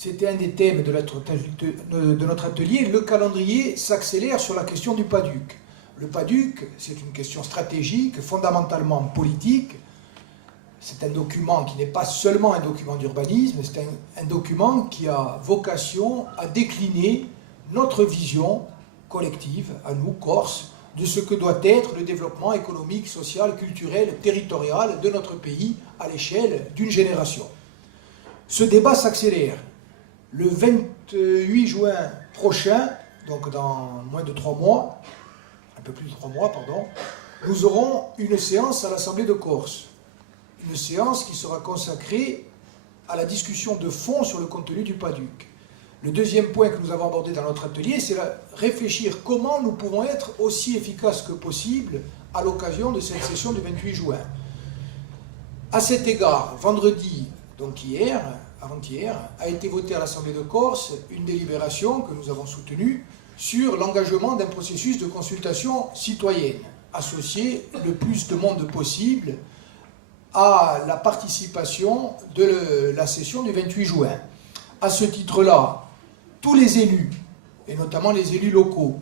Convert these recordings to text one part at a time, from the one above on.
c'était un des thèmes de notre atelier, le calendrier s'accélère sur la question du PADUC. Le PADUC, c'est une question stratégique, fondamentalement politique. C'est un document qui n'est pas seulement un document d'urbanisme, c'est un document qui a vocation à décliner notre vision collective, à nous, Corses, de ce que doit être le développement économique, social, culturel, territorial de notre pays à l'échelle d'une génération. Ce débat s'accélère. Le 28 juin prochain, donc dans moins de 3 mois, un peu plus de 3 mois, pardon, nous aurons une séance à l'Assemblée de Corse. Une séance qui sera consacrée à la discussion de fond sur le contenu du PADUC. Le deuxième point que nous avons abordé dans notre atelier, c'est réfléchir comment nous pouvons être aussi efficaces que possible à l'occasion de cette session du 28 juin. À cet égard, vendredi, donc hier, avant-hier, a été votée à l'Assemblée de Corse une délibération que nous avons soutenue sur l'engagement d'un processus de consultation citoyenne, associer le plus de monde possible à la participation de la session du 28 juin. À ce titre-là, tous les élus, et notamment les élus locaux,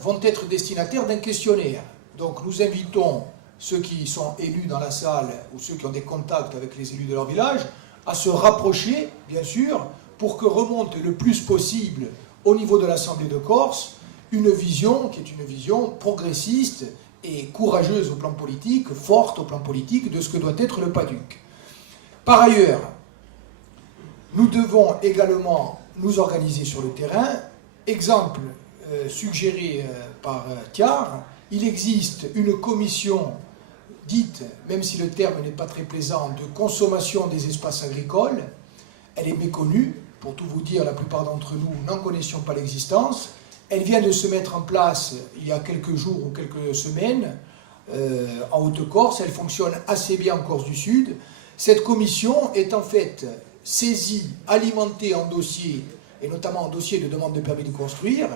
vont être destinataires d'un questionnaire. Donc nous invitons ceux qui sont élus dans la salle ou ceux qui ont des contacts avec les élus de leur village à se rapprocher, bien sûr, pour que remonte le plus possible au niveau de l'Assemblée de Corse une vision qui est une vision progressiste et courageuse au plan politique, forte au plan politique de ce que doit être le PADUC. Par ailleurs, nous devons également nous organiser sur le terrain. Exemple suggéré par Thiard, il existe une commission dite, même si le terme n'est pas très plaisant, de consommation des espaces agricoles. Elle est méconnue, pour tout vous dire, la plupart d'entre nous n'en connaissions pas l'existence. Elle vient de se mettre en place il y a quelques jours ou quelques semaines en Haute-Corse. Elle fonctionne assez bien en Corse du Sud. Cette commission est en fait saisie, alimentée en dossiers, et notamment en dossiers de demande de permis de construire,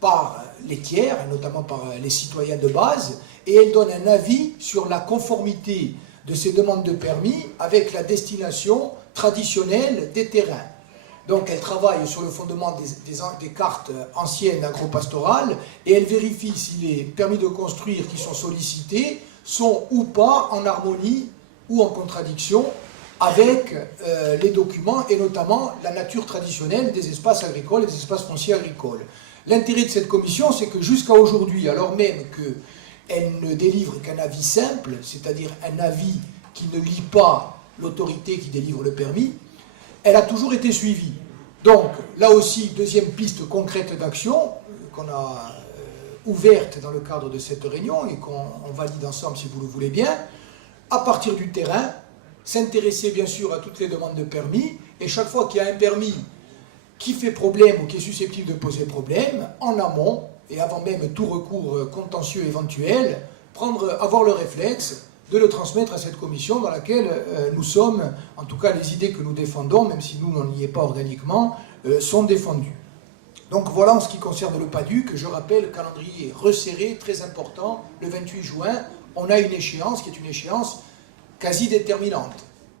par les tiers, et notamment par les citoyens de base, et elle donne un avis sur la conformité de ces demandes de permis avec la destination traditionnelle des terrains. Donc elle travaille sur le fondement des cartes anciennes agro-pastorales et elle vérifie si les permis de construire qui sont sollicités sont ou pas en harmonie ou en contradiction avec les documents et notamment la nature traditionnelle des espaces agricoles et des espaces fonciers agricoles. L'intérêt de cette commission, c'est que jusqu'à aujourd'hui, alors même qu'elle ne délivre qu'un avis simple, c'est-à-dire un avis qui ne lie pas l'autorité qui délivre le permis, elle a toujours été suivie. Donc, là aussi, deuxième piste concrète d'action qu'on a ouverte dans le cadre de cette réunion et qu'on valide ensemble si vous le voulez bien, à partir du terrain, s'intéresser bien sûr à toutes les demandes de permis, et chaque fois qu'il y a un permis qui fait problème ou qui est susceptible de poser problème, en amont, et avant même tout recours contentieux éventuel, avoir le réflexe de le transmettre à cette commission dans laquelle nous sommes, en tout cas les idées que nous défendons, même si nous n'en y est pas organiquement, sont défendues. Donc voilà en ce qui concerne le PADUC, je rappelle, calendrier resserré, très important, le 28 juin, on a une échéance qui est une échéance quasi déterminante.